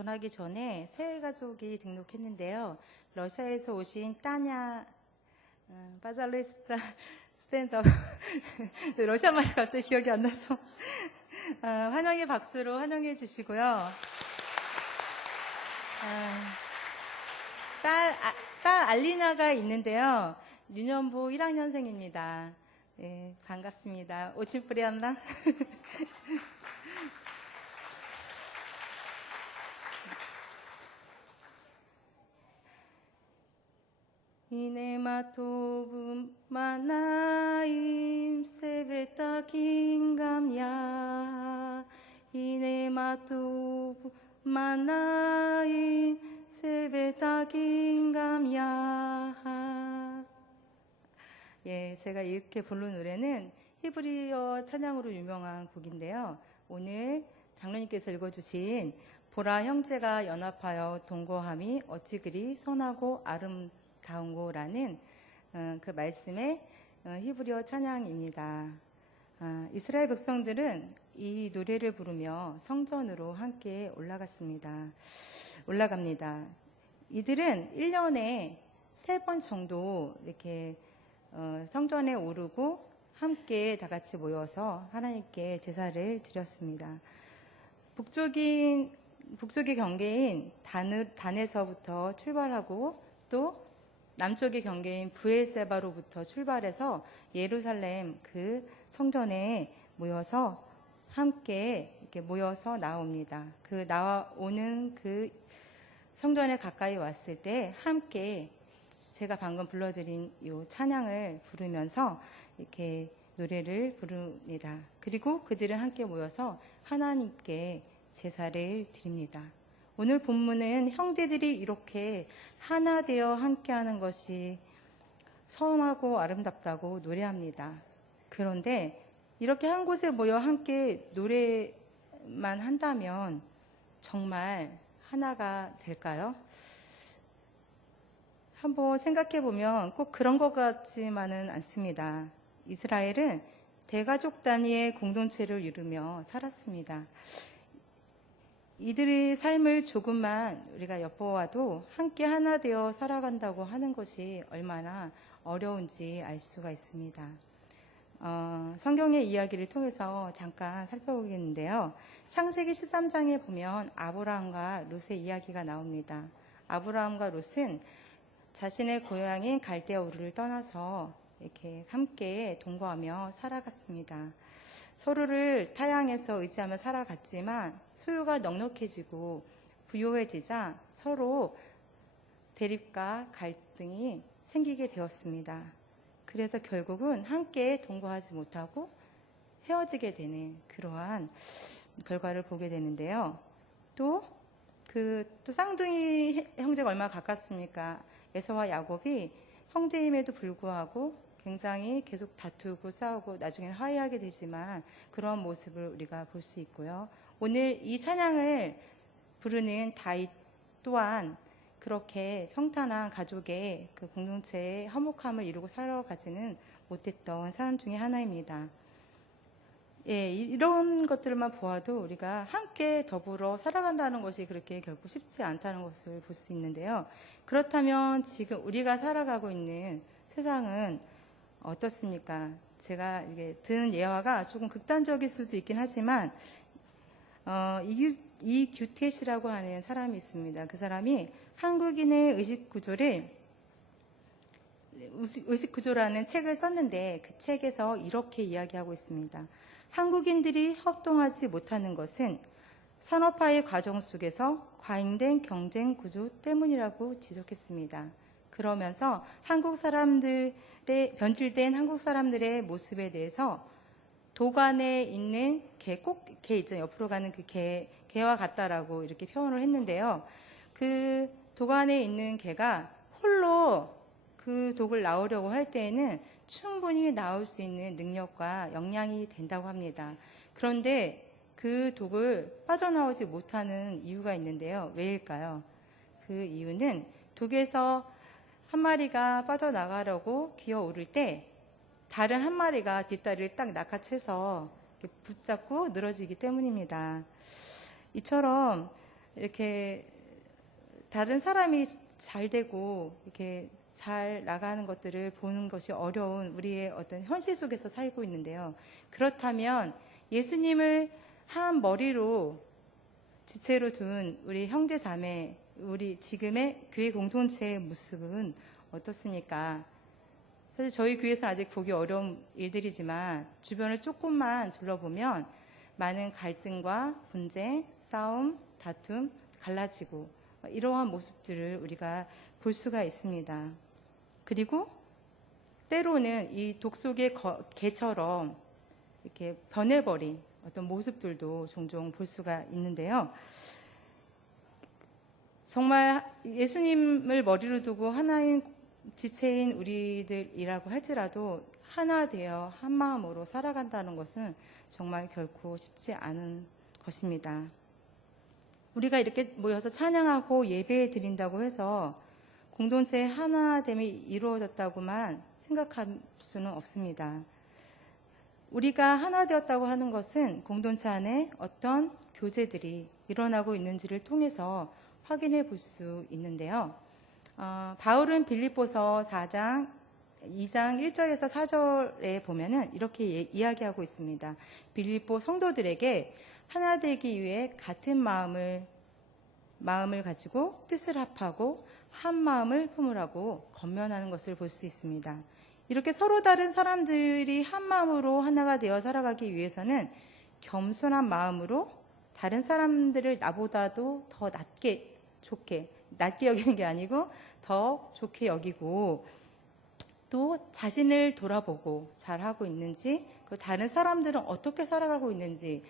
전하기 전에 새 가족이 등록했는데요. 러시아에서 오신 따냐 바잘리스타 스탠드업 러시아 말이 갑자기 기억이 안 나서 환영의 박수로 환영해 주시고요. 딸 알리나가 있는데요. 유년부 1학년생입니다. 네, 반갑습니다. 오칠뿌리안나? 이네마토브 마나임 세베타 긴감야 이네마토브 마나임 세베타 긴감야. 예, 제가 이렇게 부른 노래는 히브리어 찬양으로 유명한 곡인데요. 오늘 장로님께서 읽어주신 보라 형제가 연합하여 동거함이 어찌 그리 선하고 아름다운고라는 그 말씀의 히브리어 찬양입니다. 이스라엘 백성들은 이 노래를 부르며 성전으로 함께 올라갑니다. 이들은 1년에 3번 정도 이렇게 성전에 오르고 함께 다 같이 모여서 하나님께 제사를 드렸습니다. 북쪽의 경계인 단에서부터 출발하고 또 남쪽의 경계인 브엘세바로부터 출발해서 예루살렘 그 성전에 모여서 함께 이렇게 모여서 나옵니다. 그 나오는 그 성전에 가까이 왔을 때 함께 제가 방금 불러드린 이 찬양을 부르면서 이렇게 노래를 부릅니다. 그리고 그들은 함께 모여서 하나님께 제사를 드립니다. 오늘 본문은 형제들이 이렇게 하나 되어 함께하는 것이 선하고 아름답다고 노래합니다. 그런데 이렇게 한 곳에 모여 함께 노래만 한다면 정말 하나가 될까요? 한번 생각해 보면 꼭 그런 것 같지만은 않습니다. 이스라엘은 대가족 단위의 공동체를 이루며 살았습니다. 이들의 삶을 조금만 우리가 엿보아도 함께 하나 되어 살아간다고 하는 것이 얼마나 어려운지 알 수가 있습니다. 성경의 이야기를 통해서 잠깐 살펴보겠는데요. 창세기 13장에 보면 아브라함과 롯의 이야기가 나옵니다. 아브라함과 롯은 자신의 고향인 갈대아 우르를 떠나서 이렇게 함께 동거하며 살아갔습니다. 서로를 타향해서 의지하며 살아갔지만 소유가 넉넉해지고 부유해지자 서로 대립과 갈등이 생기게 되었습니다. 그래서 결국은 함께 동거하지 못하고 헤어지게 되는 그러한 결과를 보게 되는데요. 또 쌍둥이 형제가 얼마나 가깝습니까? 에서와 야곱이 형제임에도 불구하고 굉장히 계속 다투고 싸우고 나중에는 화해하게 되지만 그런 모습을 우리가 볼 수 있고요. 오늘 이 찬양을 부르는 다윗 또한 그렇게 평탄한 가족의 그 공동체의 화목함을 이루고 살아가지는 못했던 사람 중에 하나입니다. 예, 이런 것들만 보아도 우리가 함께 더불어 살아간다는 것이 그렇게 결코 쉽지 않다는 것을 볼 수 있는데요. 그렇다면 지금 우리가 살아가고 있는 세상은 어떻습니까? 제가 이게 든 예화가 조금 극단적일 수도 있긴 하지만 이규태시라고 하는 사람이 있습니다. 그 사람이 한국인의 의식구조라는 책을 썼는데 그 책에서 이렇게 이야기하고 있습니다. 한국인들이 협동하지 못하는 것은 산업화의 과정 속에서 과잉된 경쟁 구조 때문이라고 지적했습니다. 그러면서 변질된 한국 사람들의 모습에 대해서 도관에 있는 개 있잖아요. 옆으로 가는 그 개와 같다라고 이렇게 표현을 했는데요. 그 도관에 있는 개가 홀로 그 독을 낳으려고 할 때에는 충분히 낳을 수 있는 능력과 역량이 된다고 합니다. 그런데 그 독을 빠져나오지 못하는 이유가 있는데요. 왜일까요? 그 이유는 독에서 한 마리가 빠져나가려고 기어오를 때 다른 한 마리가 뒷다리를 딱 낚아채서 붙잡고 늘어지기 때문입니다. 이처럼 이렇게 다른 사람이 잘 되고 이렇게 잘 나가는 것들을 보는 것이 어려운 우리의 어떤 현실 속에서 살고 있는데요. 그렇다면 예수님을 한 머리로 지체로 둔 우리 형제 자매, 우리 지금의 교회 공동체의 모습은 어떻습니까? 사실 저희 교회에서는 아직 보기 어려운 일들이지만 주변을 조금만 둘러보면 많은 갈등과 분쟁, 싸움, 다툼, 갈라지고 이러한 모습들을 우리가 볼 수가 있습니다. 그리고 때로는 이 독 속의 개처럼 이렇게 변해버린 어떤 모습들도 종종 볼 수가 있는데요. 정말 예수님을 머리로 두고 하나인 지체인 우리들이라고 할지라도 하나 되어 한 마음으로 살아간다는 것은 정말 결코 쉽지 않은 것입니다. 우리가 이렇게 모여서 찬양하고 예배 드린다고 해서 공동체의 하나됨이 이루어졌다고만 생각할 수는 없습니다. 우리가 하나 되었다고 하는 것은 공동체 안에 어떤 교제들이 일어나고 있는지를 통해서 확인해 볼 수 있는데요. 바울은 빌립보서 4장 2장 1절에서 4절에 보면은 이렇게 이야기하고 있습니다. 빌립보 성도들에게 하나 되기 위해 같은 마음을 가지고 뜻을 합하고 한 마음을 품으라고 권면하는 것을 볼 수 있습니다. 이렇게 서로 다른 사람들이 한 마음으로 하나가 되어 살아가기 위해서는 겸손한 마음으로 다른 사람들을 나보다도 더 낮게 여기는 게 아니고 더 좋게 여기고 또 자신을 돌아보고 잘하고 있는지, 다른 사람들은 어떻게 살아가고 있는지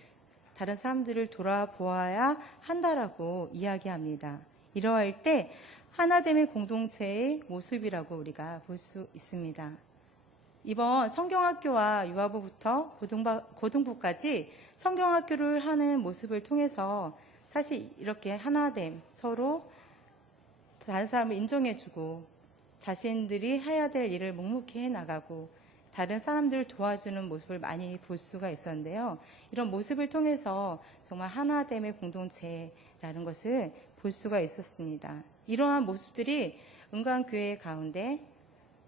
다른 사람들을 돌아보아야 한다라고 이야기합니다. 이러할 때 하나됨의 공동체의 모습이라고 우리가 볼 수 있습니다. 이번 성경학교와 유아부부터 고등부까지 성경학교를 하는 모습을 통해서 사실 이렇게 하나됨, 서로 다른 사람을 인정해주고 자신들이 해야 될 일을 묵묵히 해나가고 다른 사람들을 도와주는 모습을 많이 볼 수가 있었는데요. 이런 모습을 통해서 정말 하나됨의 공동체라는 것을 볼 수가 있었습니다. 이러한 모습들이 은광교회 가운데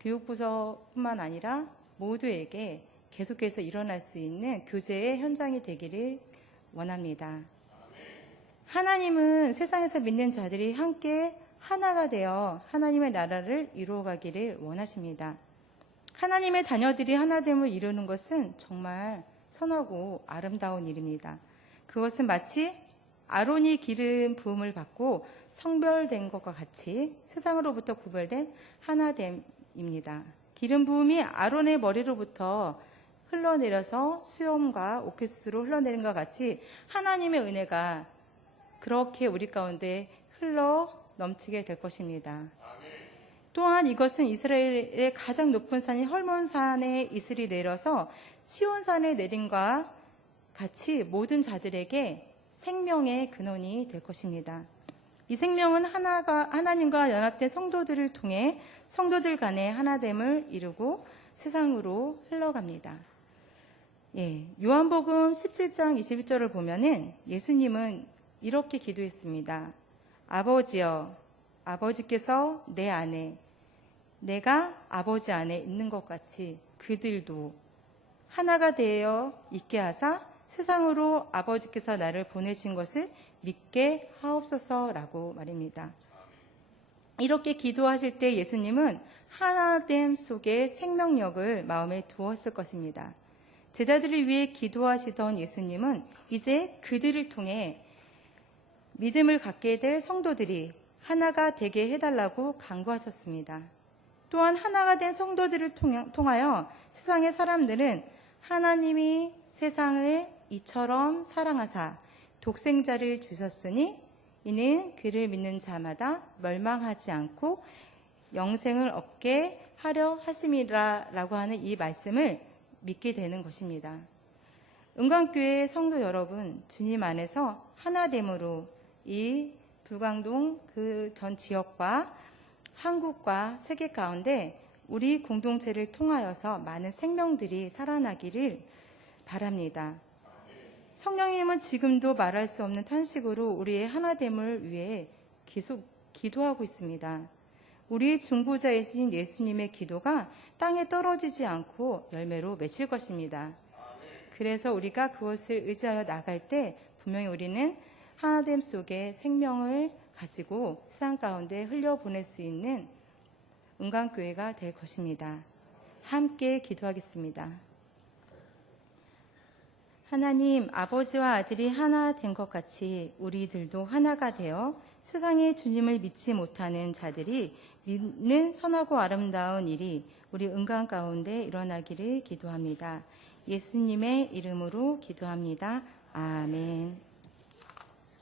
교육부서뿐만 아니라 모두에게 계속해서 일어날 수 있는 교제의 현장이 되기를 원합니다. 하나님은 세상에서 믿는 자들이 함께 하나가 되어 하나님의 나라를 이루어가기를 원하십니다. 하나님의 자녀들이 하나됨을 이루는 것은 정말 선하고 아름다운 일입니다. 그것은 마치 아론이 기름 부음을 받고 성별된 것과 같이 세상으로부터 구별된 하나됨입니다. 기름 부음이 아론의 머리로부터 흘러내려서 수염과 오켓으로 흘러내린 것 같이 하나님의 은혜가 그렇게 우리 가운데 흘러 넘치게 될 것입니다. 또한 이것은 이스라엘의 가장 높은 산인 헐몬산에 이슬이 내려서 시온산에 내림과 같이 모든 자들에게 생명의 근원이 될 것입니다. 이 생명은 하나님과 연합된 성도들을 통해 성도들 간의 하나됨을 이루고 세상으로 흘러갑니다. 요한복음 17장 21절을 보면은 예수님은 이렇게 기도했습니다. 아버지여, 아버지께서 내 안에, 내가 아버지 안에 있는 것 같이 그들도 하나가 되어 있게 하사 세상으로 아버지께서 나를 보내신 것을 믿게 하옵소서라고 말입니다. 이렇게 기도하실 때 예수님은 하나됨 속에 생명력을 마음에 두었을 것입니다. 제자들을 위해 기도하시던 예수님은 이제 그들을 통해 믿음을 갖게 될 성도들이 하나가 되게 해달라고 간구하셨습니다. 또한 하나가 된 성도들을 통하여 세상의 사람들은 하나님이 세상을 이처럼 사랑하사 독생자를 주셨으니 이는 그를 믿는 자마다 멸망하지 않고 영생을 얻게 하려 하심이라 라고 하는 이 말씀을 믿게 되는 것입니다. 은광교회 성도 여러분, 주님 안에서 하나됨으로 이 불광동 그 전 지역과 한국과 세계 가운데 우리 공동체를 통하여서 많은 생명들이 살아나기를 바랍니다. 성령님은 지금도 말할 수 없는 탄식으로 우리의 하나됨을 위해 계속 기도하고 있습니다. 우리의 중보자이신 예수님의 기도가 땅에 떨어지지 않고 열매로 맺힐 것입니다. 그래서 우리가 그것을 의지하여 나갈 때 분명히 우리는 하나됨 속에 생명을 가지고 세상 가운데 흘려보낼 수 있는 은광교회가 될 것입니다. 함께 기도하겠습니다. 하나님, 아버지와 아들이 하나 된 것 같이 우리들도 하나가 되어 세상에 주님을 믿지 못하는 자들이 믿는 선하고 아름다운 일이 우리 은광 가운데 일어나기를 기도합니다. 예수님의 이름으로 기도합니다. 아멘.